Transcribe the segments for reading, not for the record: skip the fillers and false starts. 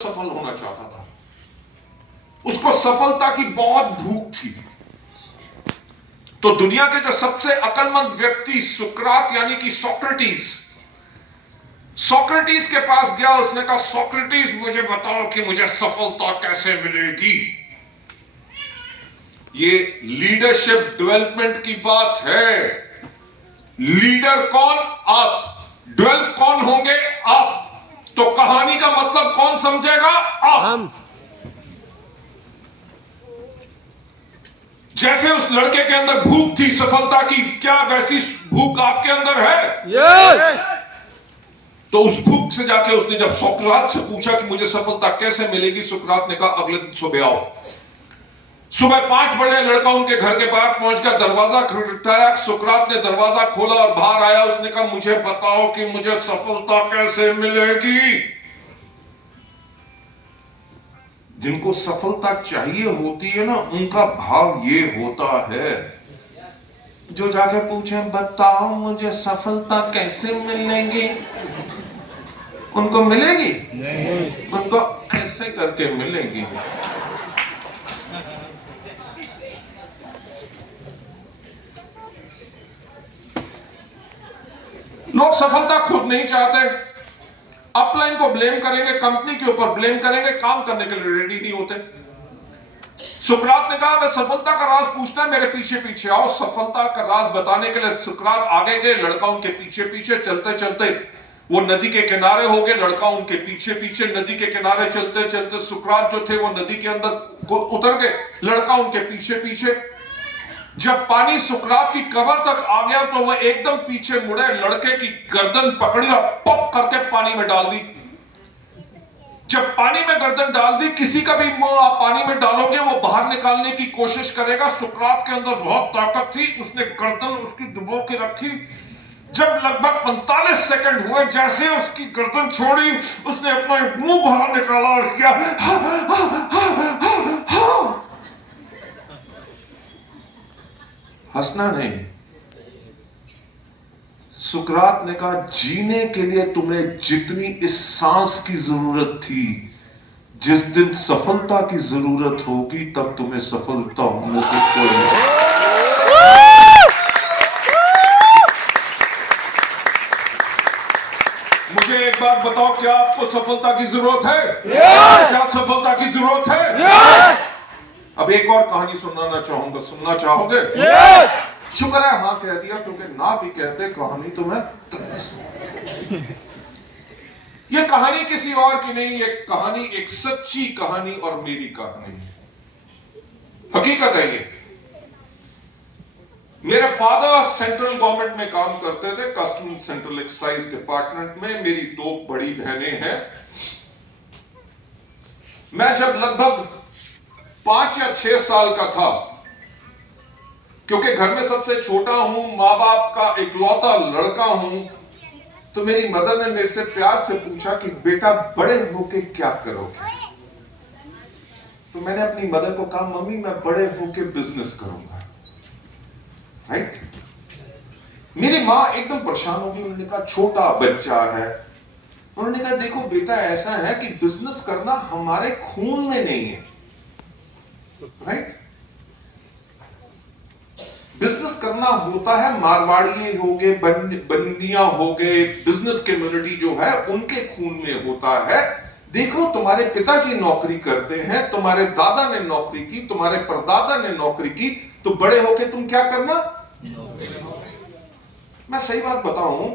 सफल होना चाहता था, उसको सफलता की बहुत भूख थी। तो दुनिया के जो सबसे अक्लमंद व्यक्ति सुकरात यानी कि सोक्रेटिस के पास गया। उसने कहा, सोक्रेटिस मुझे बताओ कि मुझे सफलता कैसे मिलेगी। ये लीडरशिप डेवलपमेंट की बात है। लीडर कौन? आप। डेवलप कौन होंगे? आप। तो कहानी का मतलब कौन समझेगा? आप। जैसे उस लड़के के अंदर भूख थी सफलता की, क्या वैसी भूख आपके अंदर है? यस। तो उस भूख से जाके उसने जब सुकरात से पूछा कि मुझे सफलता कैसे मिलेगी, सुकरात ने कहा, अगले दिन सुबह आओ। सुबह 5 बजे लड़का उनके घर के बाहर पहुंच गया, दरवाजा खटखटाया। सुकरात ने दरवाजा खोला और बाहर आया। उसने कहा, मुझे बताओ कि मुझे सफलता कैसे मिलेगी। जिनको सफलता चाहिए होती है ना, उनका भाव ये होता है। जो जाके पूछे, बताओ मुझे सफलता कैसे मिलेगी, उनको मिलेगी नहीं। उनको ऐसे करके मिलेगी। लोग सफलता खुद नहीं चाहते, अपलाइन को ब्लेम करेंगे, कंपनी के ऊपर ब्लेम करेंगे, काम करने के लिए रेडी नहीं होते। सुकरात ने कहा, अगर सफलता का राज पूछना है, मेरे पीछे पीछे आओ। सफलता का राज बताने के लिए सुकरात आगे गए, लड़का उनके पीछे पीछे। चलते चलते वो नदी के किनारे हो गए, लड़का उनके पीछे पीछे। नदी के किनारे चलते चलते सुकरात जो थे वो नदी के अंदर उतर गए, लड़का उनके पीछे पीछे। जब पानी सुकरात की कमर तक आ गया तो वह एकदम पीछे मुड़े, लड़के की गर्दन पकड़ी और पप करके पानी में डाल दी। जब पानी में गर्दन डाल दी, किसी का भी मुंह आप पानी में डालोगे वो बाहर निकालने की कोशिश करेगा। सुकरात के अंदर बहुत ताकत थी, उसने गर्दन उसकी डुबो के रखी। जब लगभग 45 सेकंड हुए, जैसे उसकी गर्दन छोड़ी, उसने अपना मुंह बाहर निकाला और किया हा, हा, हा, हा, हा। हंसना नहीं। सुकरात ने कहा, जीने के लिए तुम्हें जितनी इस सांस की जरूरत थी, जिस दिन सफलता की जरूरत होगी तब तुम्हें सफलता होने से कोई मुझे एक बात बताओ, क्या आपको सफलता की जरूरत है? क्या सफलता की जरूरत है? अब एक और कहानी सुनाना चाहूंगा, सुनना चाहोगे? शुक्र है हाँ कह दिया, क्योंकि ना भी कहते कहानी तो मैं ये कहानी किसी और की नहीं, ये कहानी एक सच्ची कहानी और मेरी कहानी हकीकत है। ये मेरे फादर सेंट्रल गवर्नमेंट में काम करते थे, कस्टम सेंट्रल एक्साइज डिपार्टमेंट में। मेरी 2 बड़ी बहनें हैं। मैं जब लगभग 5 या 6 साल का था, क्योंकि घर में सबसे छोटा हूं, मां बाप का इकलौता लड़का हूं, तो मेरी मदर ने मेरे से प्यार से पूछा कि बेटा बड़े होके क्या करोगे? तो मैंने अपनी मदर को कहा, मम्मी मैं बड़े होके बिजनेस करूंगा। राइट? मेरी मां एकदम परेशान हो गई। उन्होंने कहा, छोटा बच्चा है। उन्होंने कहा, देखो बेटा ऐसा है कि बिजनेस करना हमारे खून में नहीं है। राइट? बिजनेस करना होता है, मारवाड़ी हो गए, बनिया हो गए, बिजनेस कम्युनिटी जो है उनके खून में होता है। देखो तुम्हारे पिताजी नौकरी करते हैं, तुम्हारे दादा ने नौकरी की, तुम्हारे परदादा ने नौकरी की, तो बड़े होके तुम क्या करना? मैं सही बात बताऊं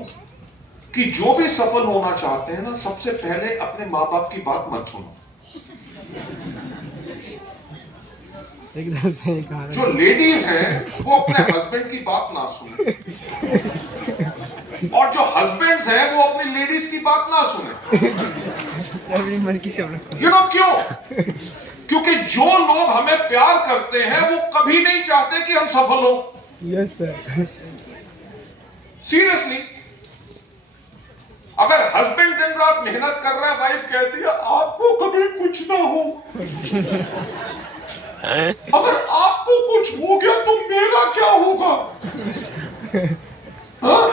कि जो भी सफल होना चाहते हैं ना, सबसे पहले अपने माँ बाप की बात मत सुनो। एकदम सही कहा। जो लेडीज हैं वो अपने हस्बैंड की बात ना सुने, और जो हस्बैंड्स हैं वो अपनी लेडीज की बात ना सुने। अपनी मन की सब। यू नो क्यों? क्योंकि जो लोग हमें प्यार करते हैं वो कभी नहीं चाहते कि हम सफल हो। Yes sir. सीरियसली, अगर हस्बैंड दिन रात मेहनत कर रहा है, वाइफ कहती है आपको कभी कुछ ना हो, अगर आपको कुछ हो गया तो मेरा क्या होगा? हाँ?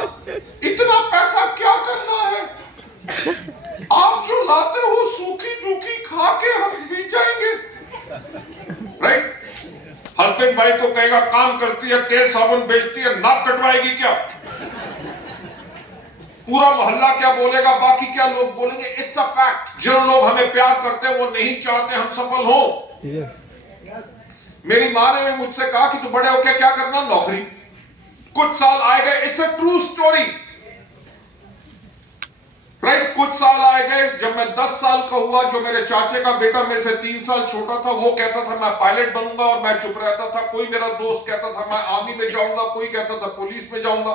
इतना पैसा क्या करना है? आप जो लाते हो सूखी रूखी हस्बैंड वाइफ को कहेगा काम करती है, तेल साबुन बेचती है, नाक कटवाएगी क्या? पूरा मोहल्ला क्या बोलेगा, बाकी क्या लोग बोलेंगे? It's a fact. जो लोग हमें प्यार करते हैं वो नहीं चाहते हम सफल हो। मेरी मां ने भी मुझसे कहा कि तू बड़े होके क्या करना, नौकरी। कुछ साल आए गए, it's a true story, right. कुछ साल आए गए, जब मैं 10 साल का हुआ, जो मेरे चाचे का बेटा मेरे से 3 साल छोटा था, वो कहता था मैं पायलट बनूंगा और मैं चुप रहता था। कोई मेरा दोस्त कहता था मैं आर्मी में जाऊंगा, कोई कहता था पुलिस में जाऊंगा।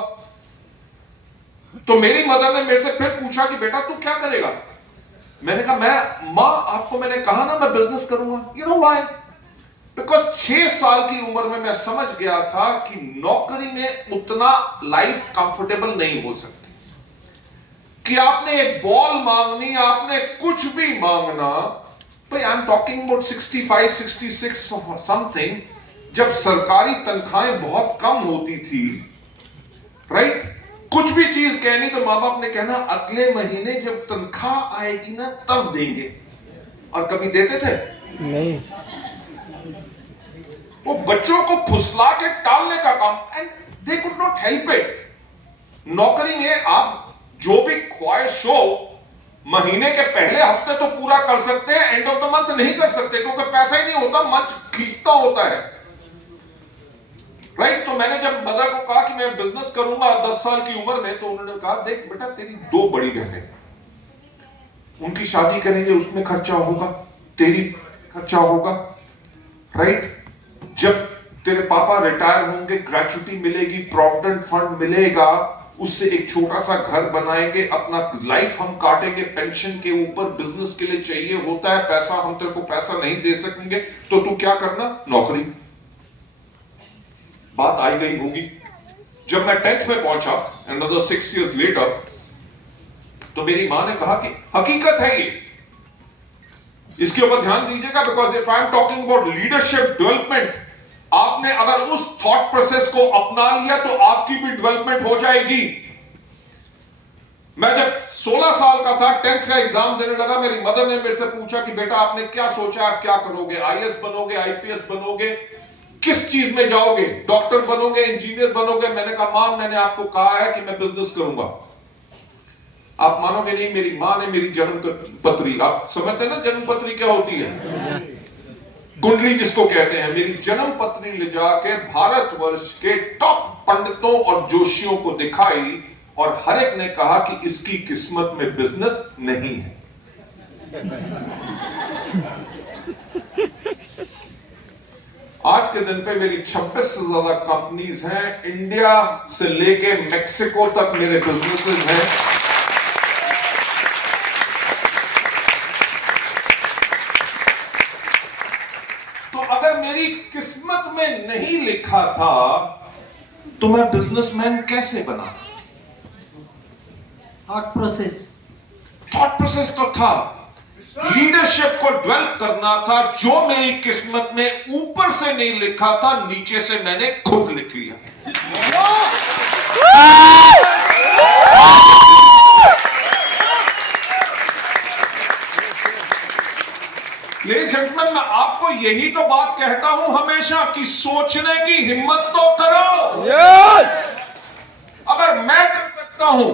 तो मेरी मदर ने मेरे से फिर पूछा कि बेटा तू क्या करेगा? मैंने कहा मां आपको मैंने कहा ना मैं बिजनेस करूंगा। You know why? बिकॉज 6 साल की उम्र में मैं समझ गया था कि नौकरी में उतना लाइफ कंफर्टेबल नहीं हो सकती, कि आपने एक बॉल मांगनी, आपने कुछ भी मांगना। भाई I am talking about 65, 66 something, जब सरकारी तनख्वाहें बहुत कम होती थी, राइट। कुछ भी चीज कहनी तो माँ बाप ने कहना अगले महीने जब तनख्वाह आएगी ना तब देंगे, और कभी देते थे नहीं। वो बच्चों को फुसला के टालने का काम, and they could not help it. नौकरी में आप जो भी ख्वाहिश हो महीने के पहले हफ्ते तो पूरा कर सकते हैं, एंड ऑफ द मंथ नहीं कर सकते, क्योंकि पैसा ही नहीं होता, मंच खींचता होता है, राइट। तो मैंने जब मदर को कहा कि मैं बिजनेस करूंगा 10 साल की उम्र में, तो उन्होंने कहा देख बेटा तेरी 2 बड़ी बहनें, उनकी शादी करेंगे, उसमें खर्चा होगा, तेरी खर्चा होगा, राइट। जब तेरे पापा रिटायर होंगे, ग्रेचुटी मिलेगी, प्रोविडेंट फंड मिलेगा, उससे एक छोटा सा घर बनाएंगे, अपना लाइफ हम काटेंगे पेंशन के ऊपर। बिजनेस के लिए चाहिए होता है पैसा, हम तेरे को पैसा नहीं दे सकेंगे, तो तू क्या करना, नौकरी। बात आई गई होगी। जब मैं 10th में पहुंचा, another 6 years later, तो मेरी मां ने कहा कि हकीकत है ये, इसके ऊपर ध्यान दीजिएगा, because if I am talking about leadership development, आपने अगर उस थॉट प्रोसेस को अपना लिया तो आपकी भी डेवलपमेंट हो जाएगी। मैं जब 16 साल का था, 10th का एग्जाम देने लगा, मेरी मदर ने मेरे से पूछा कि बेटा आपने क्या सोचा, आप क्या करोगे, आईएएस बनोगे, आईपीएस बनोगे, किस चीज में जाओगे, डॉक्टर बनोगे, इंजीनियर बनोगे? मैंने कहा मां मैंने आपको कहा है कि मैं बिजनेस करूंगा। आप मानोगे नहीं, मेरी मां ने मेरी जन्म पत्री, आप समझते हैं ना जन्म पत्री क्या होती है, कुंडली जिसको कहते हैं, मेरी जन्म पत्री ले जाके भारतवर्ष के टॉप पंडितों और जोशियों को दिखाई, और हर एक ने कहा कि इसकी किस्मत में बिजनेस नहीं है। आज के दिन पे मेरी 26 से ज्यादा कंपनीज हैं, इंडिया से लेके मेक्सिको तक मेरे बिजनेसेस हैं। तो अगर मेरी किस्मत में नहीं लिखा था तो मैं बिजनेसमैन कैसे बना? थॉट प्रोसेस तो था, लीडरशिप को डेवलप करना था। जो मेरी किस्मत में ऊपर से नहीं लिखा था, नीचे से मैंने खुद लिख लिया। लेडीज जेंटलमैन, मैं आपको यही तो बात कहता हूं हमेशा कि सोचने की हिम्मत तो करो। अगर मैं कर सकता हूं,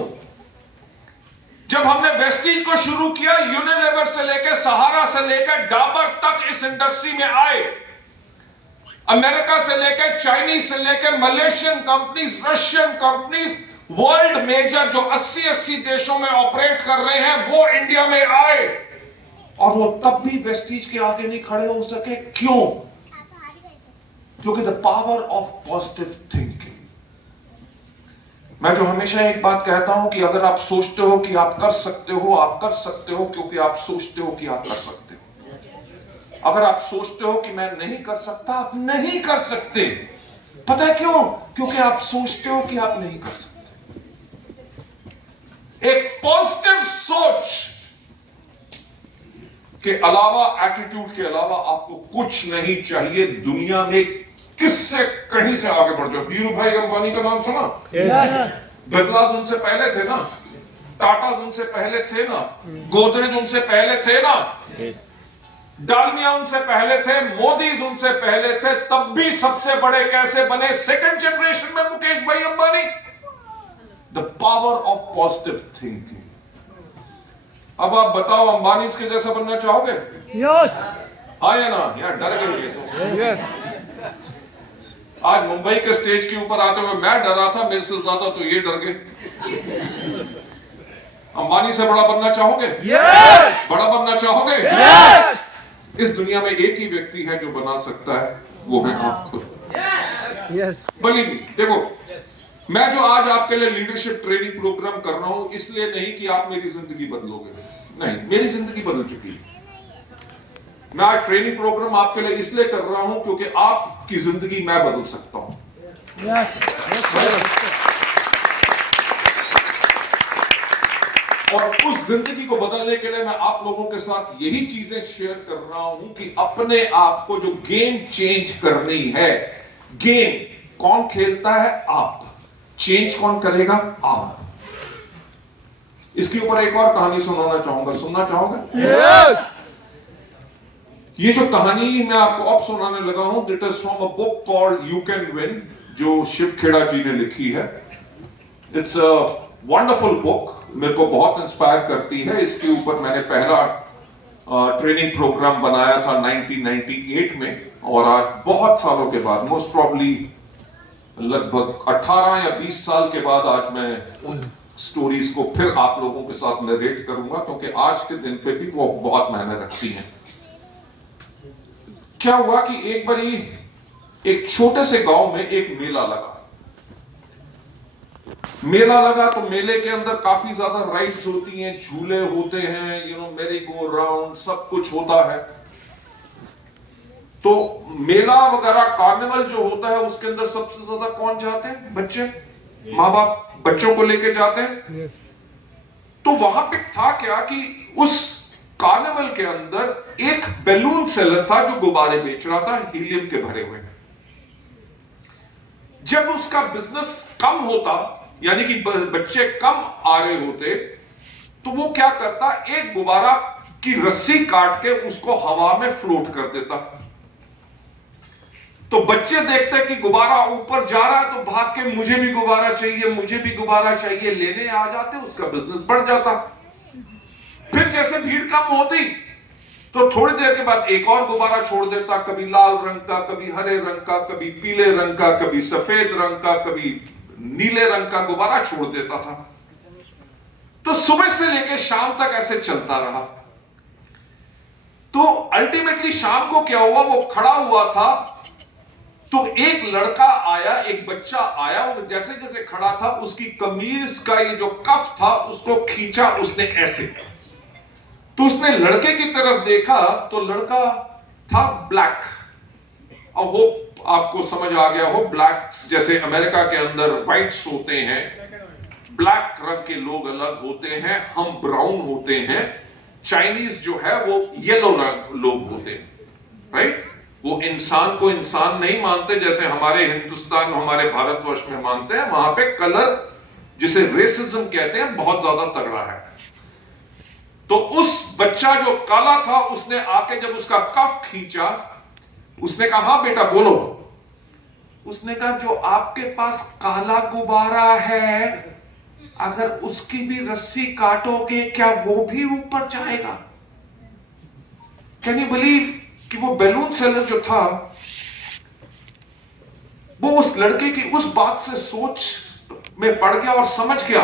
जब हमने वेस्टीज को शुरू किया, यूनिलीवर से लेकर सहारा से लेकर डाबर तक इस इंडस्ट्री में आए, अमेरिका से लेकर चाइनीज से लेकर Malaysian companies, Russian companies, world major जो 80 देशों में ऑपरेट कर रहे हैं, वो इंडिया में आए, और वो तब भी वेस्टीज के आगे नहीं खड़े हो सके। क्यों? क्योंकि the power of positive thinking. मैं जो हमेशा एक बात कहता हूं कि अगर आप सोचते हो कि आप कर सकते हो, आप कर सकते हो क्योंकि आप सोचते हो कि आप कर सकते हो। अगर आप सोचते हो कि मैं नहीं कर सकता, आप नहीं कर सकते। पता है क्यों? क्योंकि आप सोचते हो कि आप नहीं कर सकते। एक पॉजिटिव सोच के अलावा, एटीट्यूड के अलावा आपको कुछ नहीं चाहिए दुनिया में। किससे कहीं से आगे बढ़ जाओ। धीरू भाई अंबानी का नाम सुना? बिरलास उनसे पहले थे ना, टाटा उनसे पहले थे ना, गोदरेज उनसे पहले थे ना। डालमिया उनसे पहले थे, मोदी उनसे पहले थे, तब भी सबसे बड़े कैसे बने? सेकंड जनरेशन में मुकेश भाई Ambani. The power of positive thinking. अब आप बताओ, अंबानी के जैसा बनना चाहोगे? यस हाँ या ना? यार डर गए तो। यस आज मुंबई के स्टेज के ऊपर आते हुए मैं डरा था, मेरे से ज्यादा तो ये डर गए। अंबानी से बड़ा बनना चाहोगे? यस बड़ा बनना चाहोगे? यस इस दुनिया में एक ही व्यक्ति है जो बना सकता है, वो है आप खुद। यस बलिए देखो, मैं जो आज आपके लिए लीडरशिप ट्रेनिंग प्रोग्राम कर रहा हूं, इसलिए नहीं कि आप मेरी जिंदगी बदलोगे, नहीं, मेरी जिंदगी बदल चुकी है। मैं आज ट्रेनिंग प्रोग्राम आपके लिए इसलिए कर रहा हूं क्योंकि आपकी जिंदगी मैं बदल सकता हूं। और उस जिंदगी को बदलने के लिए मैं आप लोगों के साथ यही चीजें शेयर कर रहा हूं कि अपने आप को जो गेम चेंज करनी है, गेम कौन खेलता है? आप। चेंज कौन करेगा? आप। इसके ऊपर एक और कहानी सुनाना चाहूंगा, सुनना चाहोगे? यस ये जो कहानी मैं आपको अब सुनाने लगा हूं, it is from a book called you can win, जो शिव खेड़ा जी ने लिखी है। इट्स अ वंडरफुल बुक, मेरे को बहुत इंस्पायर करती है। इसके ऊपर मैंने पहला ट्रेनिंग प्रोग्राम बनाया था 1998 में, और आज बहुत सालों के बाद, मोस्ट प्रॉब्ली लगभग 18 या 20 साल के बाद, आज मैं उन स्टोरीज को फिर आप लोगों के साथ नरेट करूंगा, क्योंकि आज के दिन पे भी वो बहुत मायने रखती हैं। क्या हुआ कि एक बारी एक छोटे से गांव में एक मेला लगा। मेला लगा तो मेले के अंदर काफी ज्यादा राइड्स होती हैं, झूले होते हैं, मेरी गो राउंड, सब कुछ होता है। तो मेला वगैरह कार्निवल जो होता है, उसके अंदर सबसे ज्यादा कौन जाते हैं? बच्चे। माँ बाप बच्चों को लेके जाते हैं। तो वहां पे था क्या कि उस कार्निवल के अंदर एक बैलून सेलर था जो गुब्बारे बेच रहा था, हीलियम के भरे हुए। जब उसका बिजनेस कम होता, यानी कि बच्चे कम आ रहे होते, तो वो क्या करता, एक गुब्बारा की रस्सी काट के उसको हवा में फ्लोट कर देता। तो बच्चे देखते कि गुब्बारा ऊपर जा रहा है, तो भाग के मुझे भी गुब्बारा चाहिए, मुझे भी गुब्बारा चाहिए, लेने आ जाते, उसका बिजनेस बढ़ जाता। फिर जैसे भीड़ कम होती, तो थोड़ी देर के बाद एक और गुब्बारा छोड़ देता, कभी लाल रंग का, कभी हरे रंग का, कभी पीले रंग का, कभी सफेद रंग का, कभी नीले रंग का गुब्बारा छोड़ देता था। तो सुबह से लेकर शाम तक ऐसे चलता रहा। तो अल्टीमेटली शाम को क्या हुआ, वो खड़ा हुआ था, तो एक लड़का आया, एक बच्चा आया, वो जैसे जैसे खड़ा था, उसकी कमीज का ये जो कफ था उसको खींचा उसने ऐसे। तो उसने लड़के की तरफ देखा, तो लड़का था ब्लैक। और वो आपको समझ आ गया हो, ब्लैक जैसे अमेरिका के अंदर व्हाइट्स होते हैं, ब्लैक रंग के लोग अलग होते हैं, हम ब्राउन होते हैं। चाइनीज जो है वो येलो रंग लोग होते हैं, राइट? वो इंसान को इंसान नहीं मानते जैसे हमारे हिंदुस्तान, हमारे भारतवर्ष में मानते हैं। वहां पे कलर, जिसे रेसिज्म कहते हैं, बहुत ज्यादा तगड़ा है। तो उस बच्चा जो काला था, उसने आके जब उसका कफ खींचा, उसने कहा, हाँ बेटा बोलो। उसने कहा, जो आपके पास काला गुब्बारा है, अगर उसकी भी रस्सी काटोगे, क्या वो भी ऊपर जाएगा? कैन यू बिलीव कि वो बैलून सेलर जो था, वो उस लड़के की उस बात से सोच में पड़ गया और समझ गया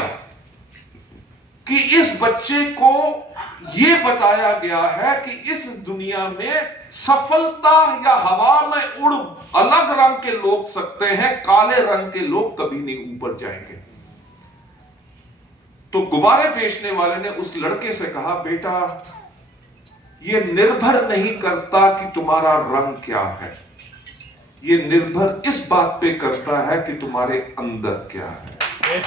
कि इस बच्चे को ये बताया गया है कि इस दुनिया में सफलता या हवा में उड़ अलग रंग के लोग सकते हैं, काले रंग के लोग कभी नहीं ऊपर जाएंगे। तो गुब्बारे बेचने वाले ने उस लड़के से कहा, बेटा ये निर्भर नहीं करता कि तुम्हारा रंग क्या है, ये निर्भर इस बात पे करता है कि तुम्हारे अंदर क्या है।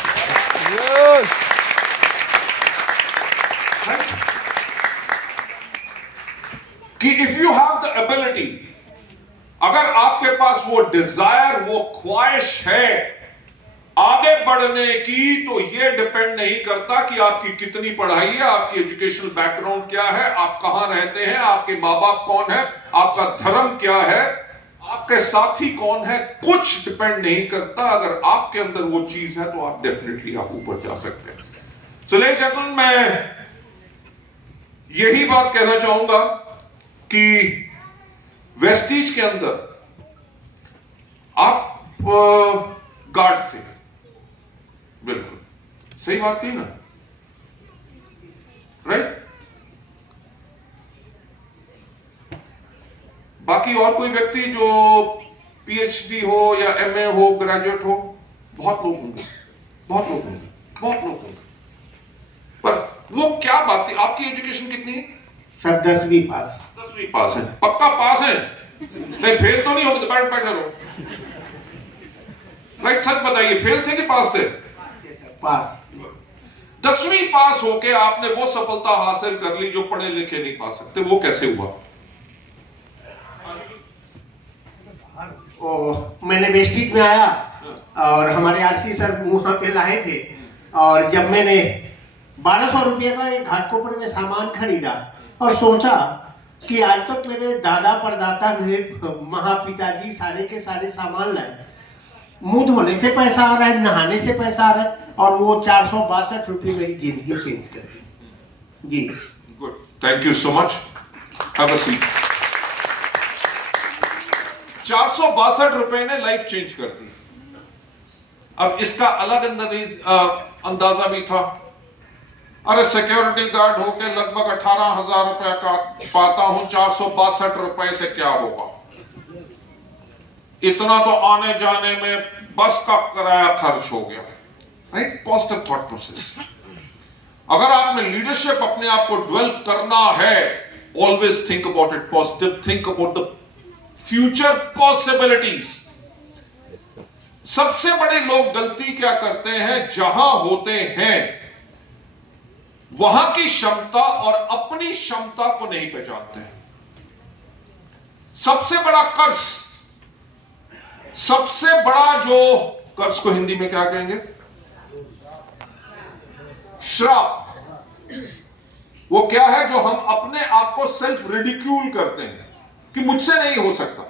कि if you have the ability, अगर आपके पास वो डिजायर, वो ख्वाहिश है आगे बढ़ने की, तो ये डिपेंड नहीं करता कि आपकी कितनी पढ़ाई है, आपकी एजुकेशनल बैकग्राउंड क्या है, आप कहां रहते हैं, आपके माँ बाप कौन है, आपका धर्म क्या है, आपके साथी कौन है, कुछ डिपेंड नहीं करता। अगर आपके अंदर वो चीज है तो आप डेफिनेटली आप ऊपर जा सकते हैं। सो लेडीज एंड जेंटलमैन, मैं यही बात कहना चाहूंगा कि वेस्टीज के अंदर आप गार्ड थे, बिल्कुल सही बात थी ना, राइट? बाकी और कोई व्यक्ति जो पीएचडी हो या एमए हो, ग्रेजुएट हो, बहुत लोग होंगे, बहुत लोग होंगे, बहुत लोग होंगे। पर वो क्या बात थी? आपकी एजुकेशन कितनी है? सर 10वीं पास। 10वीं पास है? पक्का पास है? नहीं फेल तो नहीं हो तो बैठ रहो, राइट? सच बताइए, फेल थे कि पास थे? पास। 10वीं पास होके आपने वो सफलता हासिल कर ली जो पढ़े लिखे नहीं पा सकते, वो कैसे हुआ? मैंने वेस्टिज में आया और हमारे आरसी सर वहां पे लाए थे, और जब मैंने 1200 रुपये का एक घाटकोपर में सामान खरीदा और सोचा कि आज तक तो मेरे दादा परदादा मेरे महापिताजी सारे के सारे सामान लाए, मुंह धोने से पैसा आ रहा है, नहाने से पैसा आ रहा है, और वो 462 रुपये मेरी जिंदगी चेंज कर दी। जी good, thank you so much, have a seat. 462 रुपए ने लाइफ चेंज कर दी। अब इसका अलग अंदाजा भी था। अरे सिक्योरिटी गार्ड होके लगभग 18,000 रुपए का पाता हूं, 462 रुपए से क्या होगा? इतना तो आने जाने में बस का किराया खर्च हो गया, राइट? Positive thought process. अगर आपने लीडरशिप अपने आप को डेवलप करना है, always think about it positive, think about the future possibilities. सबसे बड़े लोग गलती क्या करते हैं? जहां होते हैं वहां की क्षमता और अपनी क्षमता को नहीं पहचानते हैं। सबसे बड़ा कर्ज, सबसे बड़ा जो कर्ज को हिंदी में क्या कहेंगे? श्राप। वो क्या है? जो हम अपने आप को सेल्फ रिडिक्यूल करते हैं कि मुझसे नहीं हो सकता,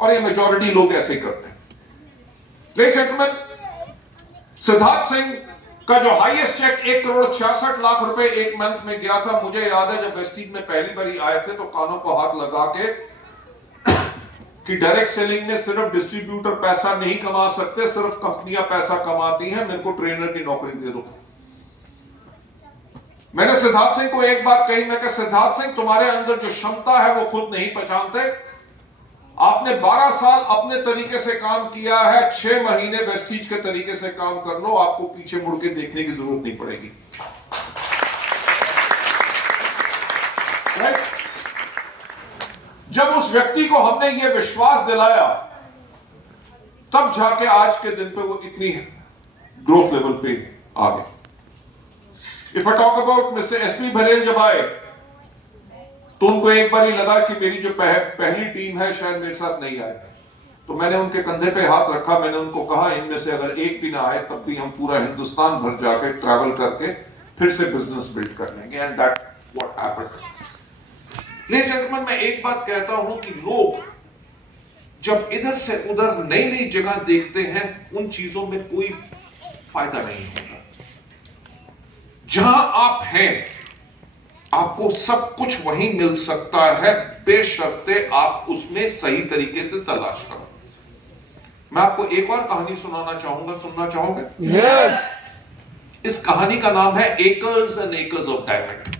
और ये मेजॉरिटी लोग ऐसे ही करते हैं। Ladies and gentleman, Siddharth Singh का जो हाईएस्ट चेक 1,66,00,000 रुपए एक मंथ में गया था, मुझे याद है जब वेस्टीज में पहली बारी आए थे तो कानों को हाथ लगा के कि डायरेक्ट सेलिंग में सिर्फ डिस्ट्रीब्यूटर पैसा नहीं कमा सकते, सिर्फ कंपनियां पैसा कमाती हैं, मेरे को ट्रेनर की नौकरी दे दो। मैंने सिद्धार्थ सिंह को एक बात कही, मैं कहा सिद्धार्थ सिंह, तुम्हारे अंदर जो क्षमता है वो खुद नहीं पहचानते। आपने 12 साल अपने तरीके से काम किया है, 6 महीने वेस्टीज के तरीके से काम कर लो, आपको पीछे मुड़ के देखने की जरूरत नहीं पड़ेगी। राइट? जब उस व्यक्ति को हमने ये विश्वास दिलाया, तब जाके आज के दिन पे वो इतनी ग्रोथ लेवल पे आ गए। If I talk about mister SP Baghel, जब आए तो उनको एक बार ही लगा कि मेरी जो पहली टीम है शायद मेरे साथ नहीं आए, तो मैंने उनके कंधे पे हाथ रखा, मैंने उनको कहा इनमें से अगर एक भी ना आए तब भी हम पूरा हिंदुस्तान भर जाके ट्रैवल करके फिर से बिजनेस बिल्ड कर लेंगे, and that what happened. Ladies and gentleman, मैं एक बात कहता हूं कि लोग जब इधर से उधर नई नई जगह देखते हैं, उन चीजों में कोई फायदा नहीं होता। जहां आप हैं आपको सब कुछ वहीं मिल सकता है, बेशर्ते आप उसमें सही तरीके से तलाश करो। मैं आपको एक और कहानी सुनाना चाहूंगा, सुनना चाहोगे? यस। इस कहानी का नाम है acres and acres of diamond.